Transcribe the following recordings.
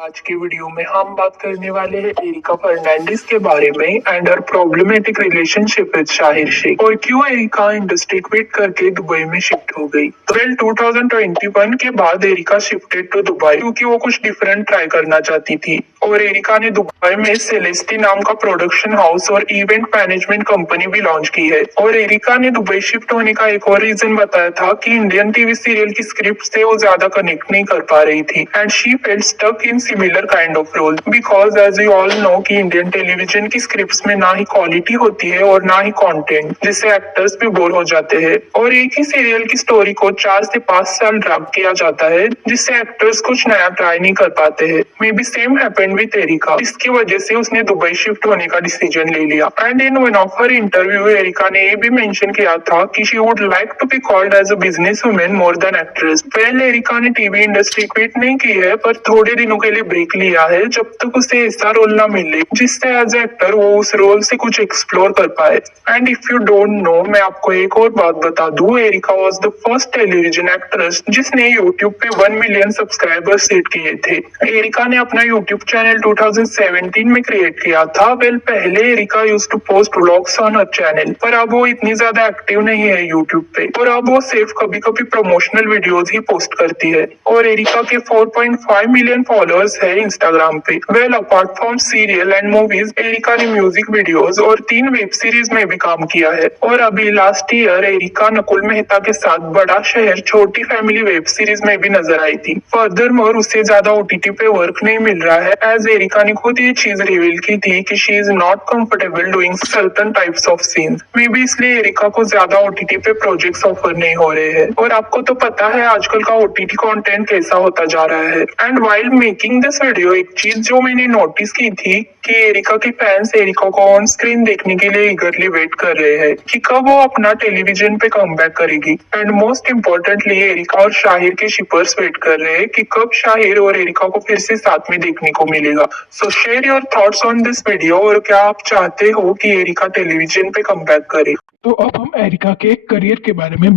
आज की वीडियो में हम बात करने वाले हैं एरिका फर्नांडिस के बारे में and her problematic relationship with Shaheer Sheikh और क्यों एरिका इंडस्ट्री क्विट करके दुबई में शिफ्ट हो गई। 2021 के बाद एरिका शिफ्टेड टू दुबई क्योंकि वो कुछ डिफरेंट ट्राई करना चाहती थी और एरिका ने दुबई में सेलेस्टी नाम का प्रोडक्शन हाउस और इवेंट मैनेजमेंट कंपनी भी लॉन्च की है। और एरिका ने दुबई शिफ्ट होने का एक और रीजन बताया था कि इंडियन टीवी सीरियल की स्क्रिप्ट से वो ज्यादा कनेक्ट नहीं कर पा रही थी and she felt stuck in similar kind of role because as you all know कि इंडियन टेलीविजन की स्क्रिप्ट्स में ना ही क्वालिटी होती है और ना ही कंटेंट, जिससे एक्टर्स भी बोर हो जाते हैं और एक ही सीरियल की स्टोरी को 4 से 5 साल ड्रैग किया जाता है जिससे एक्टर्स कुछ नया ट्राई नहीं कर पाते हैं। Maybe same happened with Erica. इसकी वजह से उसने दुबई शिफ्ट होने का डिसीजन ले लिया and in one of her interview Erica ने ये भी मेंशन किया था कि she would like to be called as a business women more than actress. पहले एरिका ने टीवी इंडस्ट्री क्विट नहीं की है पर थोड़े दिनों के लिए ब्रेक लिया है जब तक उसे ऐसा रोल ना मिले जिससे एज एक्टर वो उस रोल से कुछ एक्सप्लोर कर पाए। And if you don't know, मैं आपको एक और बात बता दूं, Erica was the first television actress जिसने यूट्यूब पे 1 मिलियन सब्सक्राइबर्स सेट किए थे। एरिका ने अपना यूट्यूब चैनल 2017 में क्रिएट किया था। पहले Erica used to post vlogs on her channel पर अब वो इतनी ज्यादा एक्टिव नहीं है यूट्यूब पे और अब वो सिर्फ कभी कभी प्रमोशनल वीडियोस ही पोस्ट करती है। और एरिका के 4.5 मिलियन फॉलोअर्स है इंस्टाग्राम पे। Apart from serial and movies, Erica ने म्यूजिक वीडियोस और 3 वेब सीरीज में भी काम किया है। और अभी लास्ट ईयर एरिका नकुल मेहता के साथ बड़ा शहर छोटी फैमिली वेब सीरीज में भी नजर आई थी। फर्दरमोर उसे ज्यादा ओटीटी पे वर्क नहीं मिल रहा है एज एरिका ने खुद ये चीज रिवील की थी कि she is not comfortable doing certain types of scenes. May be इसलिए एरिका को ज्यादा ओटीटी पे प्रोजेक्ट्स ऑफर नहीं हो रहे हैं। और आपको तो पता है आजकल का ओटीटी कंटेंट कैसा होता जा रहा है। And while making this video, एक चीज जो मैंने नोटिस की थी कि एरिका के फैंस एरिका को ऑन स्क्रीन देखने के लिए ईगरली वेट कर रहे हैं कि कब वो अपना टेलीविजन पे कमबैक करेगी। एंड मोस्ट इम्पोर्टेंटली एरिका और शाहिर के शिपर्स वेट कर रहे हैं कि कब शाहिर और एरिका को फिर से साथ में देखने को मिलेगा। सो share your thoughts on this video और क्या आप चाहते हो कि एरिका टेलीविजन पे कमबैक करे। तो अब हम एरिका के करियर के बारे में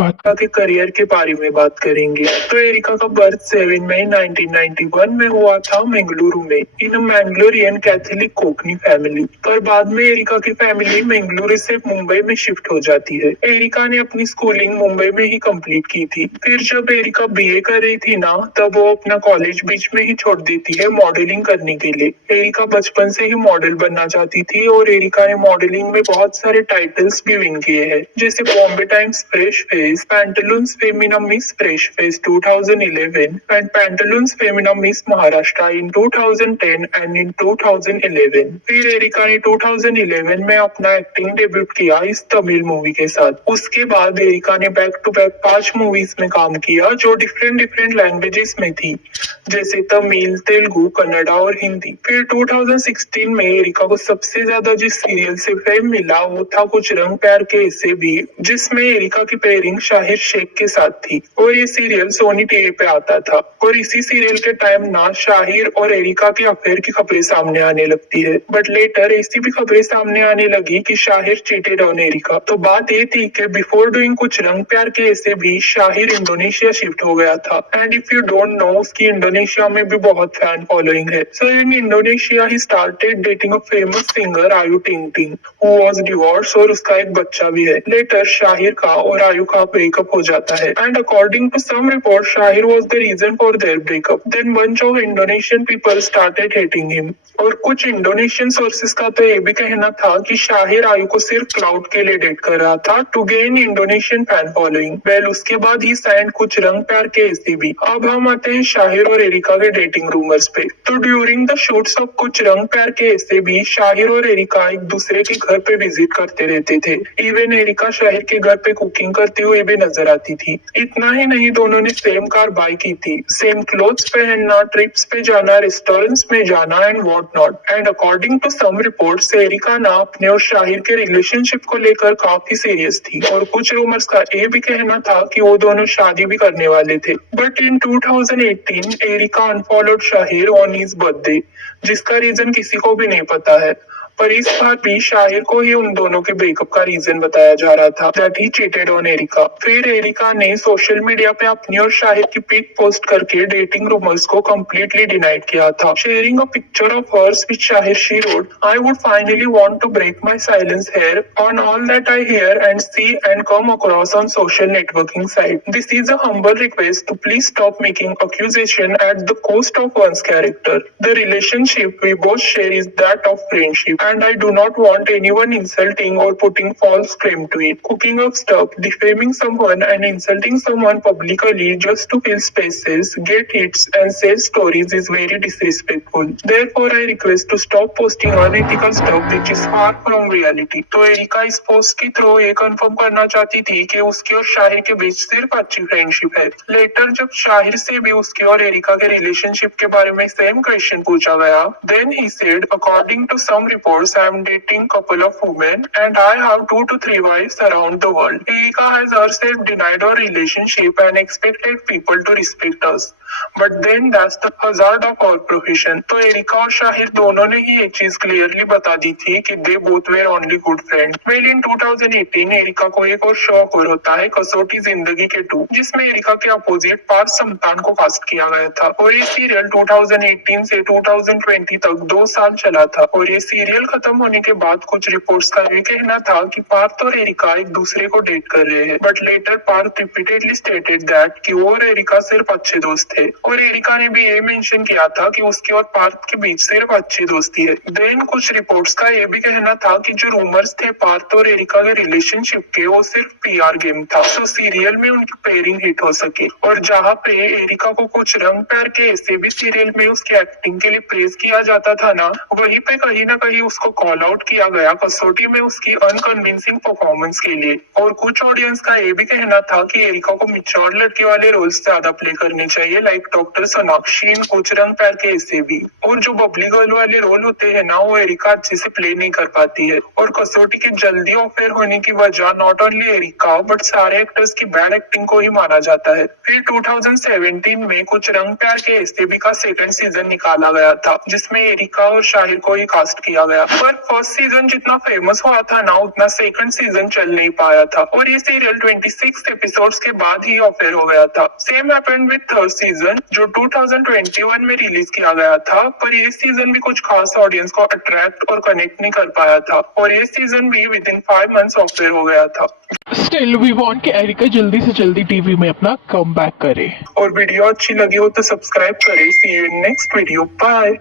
बात करेंगे। तो एरिका का बर्थ 7 मई 1991 में हुआ था मंगलुरु में इन मैंगलोरियन कैथोलिक कोकनी फैमिली। पर बाद में एरिका की फैमिली मंगलुरु से मुंबई में शिफ्ट हो जाती है। एरिका ने अपनी स्कूलिंग मुंबई में ही कंप्लीट की थी। फिर जब एरिका बीए कर रही थी ना, तब वो अपना कॉलेज बीच में ही छोड़ देती है मॉडलिंग करने के लिए। एरिका बचपन से ही मॉडल बनना चाहती थी और एरिका ने मॉडलिंग में बहुत सारे टाइटल्स भी विन किए हैं, जैसे Bombay times fresh face, Pantaloons Femina miss fresh face 2011 and Pantaloons Femina miss Maharashtra in 2010 and in 2011। फिर एरिका ने 2011 में अपना एक्टिंग डेब्यूट किया इस तमिल मूवी के साथ। उसके बाद एरिका ने बैक टू बैक 5 मूवीज में काम किया जो डिफरेंट लैंग्वेजेस में थी, जैसे तमिल, तेलुगु, कन्नड़ा और हिंदी। फिर 2016 में एरिका को सबसे ज्यादा जिस सीरियल से फेम मिला वो था कुछ रंग प्यार के ऐसे भी, जिसमें एरिका की पेयरिंग शाहिर शेख के साथ थी और ये सीरियल सोनी टीवी पे आता था। और इसी सीरियल के टाइम ना शाहिर और एरिका के अफेयर की खबरें सामने आने लगती है। बट लेटर ऐसी भी खबरें सामने आने लगी कि शाहिर चीटेड ऑन एरिका। तो बात ये थी कि बिफोर डूइंग कुछ रंग प्यार के ऐसे भी शाहिर इंडोनेशिया शिफ्ट हो गया था। And if you don't know, उसकी इंडोनेशिया में भी बहुत फैन फॉलोइंग है। सो इन इंडोनेशिया ही started dating a famous singer Ayu Ting टिंग हु वाज डिवोर्स और उसका एक बच्चा भी है। लेटर शाहिर का और आयु का ब्रेकअप हो जाता है and according to some report Shaheer was the reason for their breakup. Then bunch of Indonesian people started hating him. और कुछ इंडोनेशियन सोर्सेस का तो ये भी कहना था कि शाहिर आयु को सिर्फ क्लाउड के लिए डेट कर रहा था to gain Indonesian fan following. Well उसके बाद ही साइंड कुछ रंग प्यार के ऐसे भी। अब हम आते हैं शाहिर और एरिका के डेटिंग रूमर्स पे। तो ड्यूरिंग द शूट्स ऑफ कुछ रंग प्यार के ऐसे भी शाहिर और एरिका एक दूसरे के घर पे विजिट करते रहते थे। इवन एरिका शाहिर के घर पे कुकिंग करती हुई भी नजर आती थी। इतना ही नहीं, दोनों ने सेम कार बाय की थी, सेम क्लोथ्स पहनना, ट्रिप्स पे जाना, रेस्टोरेंट्स में जाना and what not. And according to some reports Erica ना अपने और शाहिर के रिलेशनशिप को लेकर काफी सीरियस थी और कुछ रूमर्स का ये भी कहना था कि वो दोनों शादी भी करने वाले थे। But in 2018 Erica unfollowed Shaheer on his birthday, जिसका रीजन किसी को भी नहीं पता है। पर इस बार भी शाहिर को ही उन दोनों के ब्रेकअप का रीजन बताया जा रहा था, that he cheated on Erica. फिर एरिका ने सोशल मीडिया पे अपनी और शाहिर की पिक पोस्ट करके डेटिंग रूमर्स को कंप्लीटली डिनाइड किया था। Sharing a picture of hers with Shaheer, she wrote, I would finally want to break my silence here on all that I hear and see and come across on social networking site. This is a humble request to please stop making accusation at the cost of one's character. The relationship we both share is that of friendship, and I do not want anyone insulting or putting false claim to it. Cooking up stuff, defaming someone and insulting someone publicly just to fill spaces, get hits and sell stories is very disrespectful. Therefore, I request to stop posting unethical stuff which is far from reality. तो areca इस post के through ये confirm करना चाहती थी कि उसकी और शाहिर के बीच सिर्फ अच्छी फ्रेंडशिप है। लेटर जब शाहिर से भी उसकी और एरिका के रिलेशनशिप के बारे में सेम क्वेश्चन पूछा गया, then he said, according to some reports I am dating couple of women and I have 2 to 3 wives around the world. Erica has herself denied our relationship and expected people to respect us. But then that's the hazard of our profession. तो areca और शाहिर दोनों ने ही एक चीज clearly बता दी थी कि they both were only good friends. Well, in 2018 areca को एक और शौक और होता है कसौटी जिंदगी के 2, जिसमें एरिका के अपोजिट पार्थ समतान को कास्ट किया गया था। और ये सीरियल 2018 से 2020 तक 2 साल चला था। और ये सीरियल खत्म होने के बाद कुछ रिपोर्ट्स का ये कहना था कि पार्थ और एरिका एक दूसरे को डेट कर रहे हैं, but later Parth repeatedly stated that कि वो और एरिका सिर्फ अच्छे दोस्त थे। और एरिका ने भी ये मेंशन किया था कि उसके और पार्थ के बीच सिर्फ अच्छी दोस्ती है। देन कुछ रिपोर्ट्स का ये भी कहना था कि जो रूमर्स थे पार्थ और एरिका के रिलेशनशिप के, वो सिर्फ पीआर गेम था, तो सीरियल में उनकी पेयरिंग हिट हो सके। और जहाँ पे एरिका को कुछ रंग प्यार के ऐसे भी सीरियल में उसकी एक्टिंग के लिए प्रेज किया जाता था ना, वहीं पे कहीं ना कहीं उसको कॉल आउट किया गया कसौटी में उसकी अनकन्विंसिंग परफॉर्मेंस के लिए। और कुछ ऑडियंस का ये भी कहना था कि एरिका को मिच्योर लड़की वाले रोल्स ज्यादा प्ले करने चाहिए, लाइक डॉक्टर सोनाक्षी इन कुछ रंग प्यार के ऐसे भी। और जो बबली गर्ल वाले रोल होते हैं ना, वो एरिका अच्छे से प्ले नहीं कर पाती है। और कसौटी के जल्दी ऑफर होने की वजह नॉट ओनली एरिका बट सारे एक्टर्स की बैड एक्टिंग को ही माना जाता है। फिर 2017 में कुछ रंग प्यार के ऐसे भी का सेकंड सीजन निकाला गया था, जिसमें एरिका और शाहिर को ही कास्ट किया गया। पर फर्स्ट सीजन जितना फेमस हुआ था ना, उतना सेकंड सीजन चल नहीं पाया था। और ये सीरियल 26 एपिसोड्स के बाद ही ऑफर हो गया था। Same happened with third season जो 2021 में रिलीज किया गया था, पर ये सीजन भी कुछ खास ऑडियंस को अट्रैक्ट और कनेक्ट नहीं कर पाया था। और ये सीजन भी विद इन 5 मंथ्स ऑफर हो गया था। स्टिल वी वांट कि एरिका जल्दी से जल्दी टीवी में अपना कमबैक करे। और वीडियो अच्छी लगी हो तो सब्सक्राइब करें। See you in next video, bye.